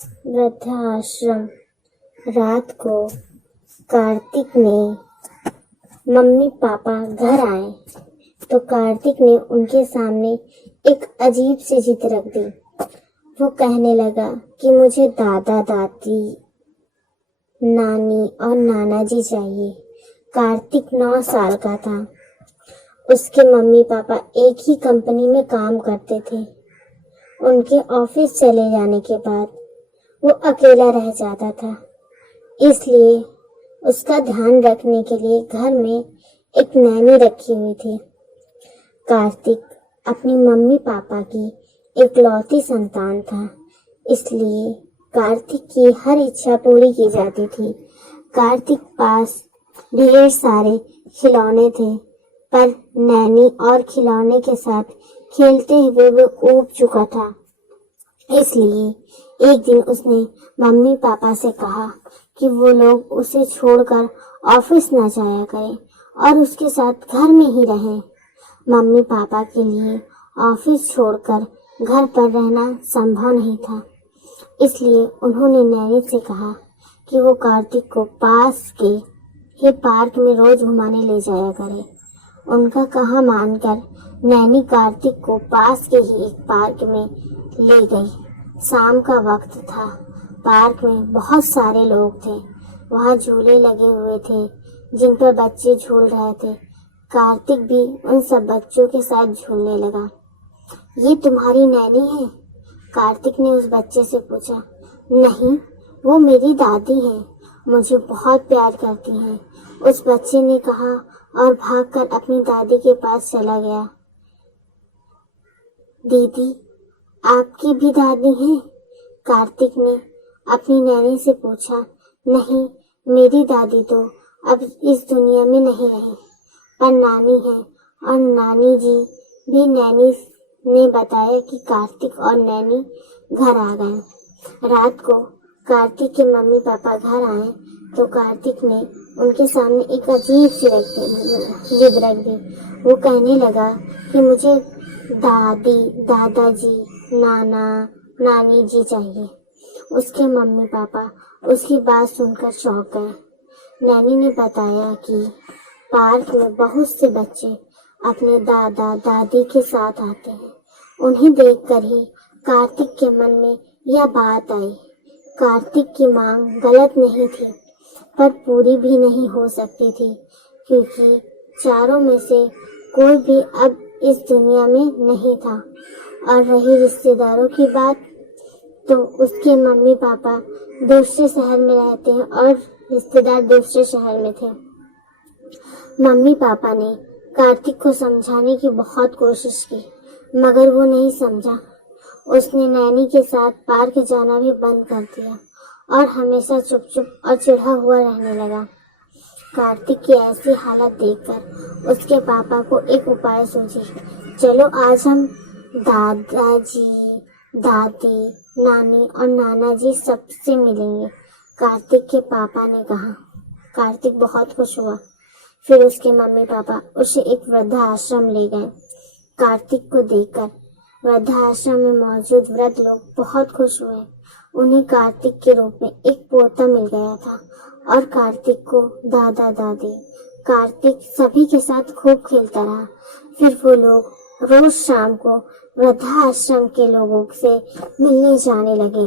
वृद्धाश्रम। रात को कार्तिक ने मम्मी पापा घर आए तो कार्तिक ने उनके सामने एक अजीब सी जिद रख दी। वो कहने लगा कि मुझे दादा दादी, नानी और नाना जी चाहिए। कार्तिक 9 साल का था। उसके मम्मी पापा एक ही कंपनी में काम करते थे। उनके ऑफिस चले जाने के बाद वो अकेला रह जाता था, इसलिए उसका ध्यान रखने के लिए घर में एक नैनी रखी हुई थी। कार्तिक अपनी मम्मी पापा की इकलौती संतान था, इसलिए कार्तिक की हर इच्छा पूरी की जाती थी। कार्तिक पास ढेर सारे खिलौने थे, पर नैनी और खिलौने के साथ खेलते हुए वो ऊब चुका था। इसलिए एक दिन उसने मम्मी पापा से कहा कि वो लोग उसे छोड़कर ऑफिस न जाया करें और उसके साथ घर में ही रहें। मम्मी पापा के लिए ऑफिस छोड़कर घर पर रहना संभव नहीं था, इसलिए उन्होंने नैनी से कहा कि वो कार्तिक को पास के ही पार्क में रोज घुमाने ले जाया करे। उनका कहा मानकर नैनी कार्तिक को पास के ही एक पार्क में ले गई। शाम का वक्त था। पार्क में बहुत सारे लोग थे। वहाँ झूले लगे हुए थे जिन पर बच्चे झूल रहे थे। कार्तिक भी उन सब बच्चों के साथ झूलने लगा। ये तुम्हारी नैनी है? कार्तिक ने उस बच्चे से पूछा। नहीं, वो मेरी दादी है, मुझे बहुत प्यार करती हैं, उस बच्चे ने कहा और भागकर अपनी दादी के पास चला गया। दीदी, आपकी भी दादी हैं? कार्तिक ने अपनी नैनी से पूछा। नहीं, मेरी दादी तो अब इस दुनिया में नहीं रही, पर नानी है और नानी जी भी। नैनी ने बताया कि कार्तिक और नैनी घर आ गए। रात को कार्तिक के मम्मी पापा घर आए तो कार्तिक ने उनके सामने एक अजीब सी जिद रख दी। वो कहने लगा कि मुझे दादी, दादाजी, नाना, नानी जी चाहिए। उसके मम्मी पापा उसकी बात सुनकर चौंक गए। नैनी ने बताया कि पार्क में बहुत से बच्चे अपने दादा दादी के साथ आते हैं। उन्हें देखकर ही कार्तिक के मन में यह बात आई। कार्तिक की मांग गलत नहीं थी, पर पूरी भी नहीं हो सकती थी, क्योंकि चारों में से कोई भी अब इस दुनिया में नहीं था। और रही रिश्तेदारों की बात, तो उसके मम्मी पापा दूसरे शहर में रहते हैं और रिश्तेदार दूसरे शहर में थे। मम्मी पापा ने कार्तिक को समझाने की बहुत कोशिश की, मगर वो नहीं समझा। उसने नैनी के साथ पार्क जाना भी बंद कर दिया और हमेशा चुप चुप और चिढ़ा हुआ रहने लगा। कार्तिक की ऐसी हालत देखकर उसके पापा को एक उपाय सूझी। चलो आज हम दादाजी, दादी, नानी और नाना जी सबसे मिलेंगे, कार्तिक के पापा ने कहा। कार्तिक बहुत खुश हुआ। फिर उसके मम्मी पापा उसे एक वृद्धाश्रम ले गए। कार्तिक को देखकर वृद्धाश्रम में मौजूद वृद्ध लोग बहुत खुश हुए। उन्हें कार्तिक के रूप में एक पोता मिल गया था और कार्तिक को दादा दादी, कार्तिक सभी के साथ खूब खेलता रहा। फिर वो लोग रोज शाम को वृद्धाश्रम के लोगों से मिलने जाने लगे।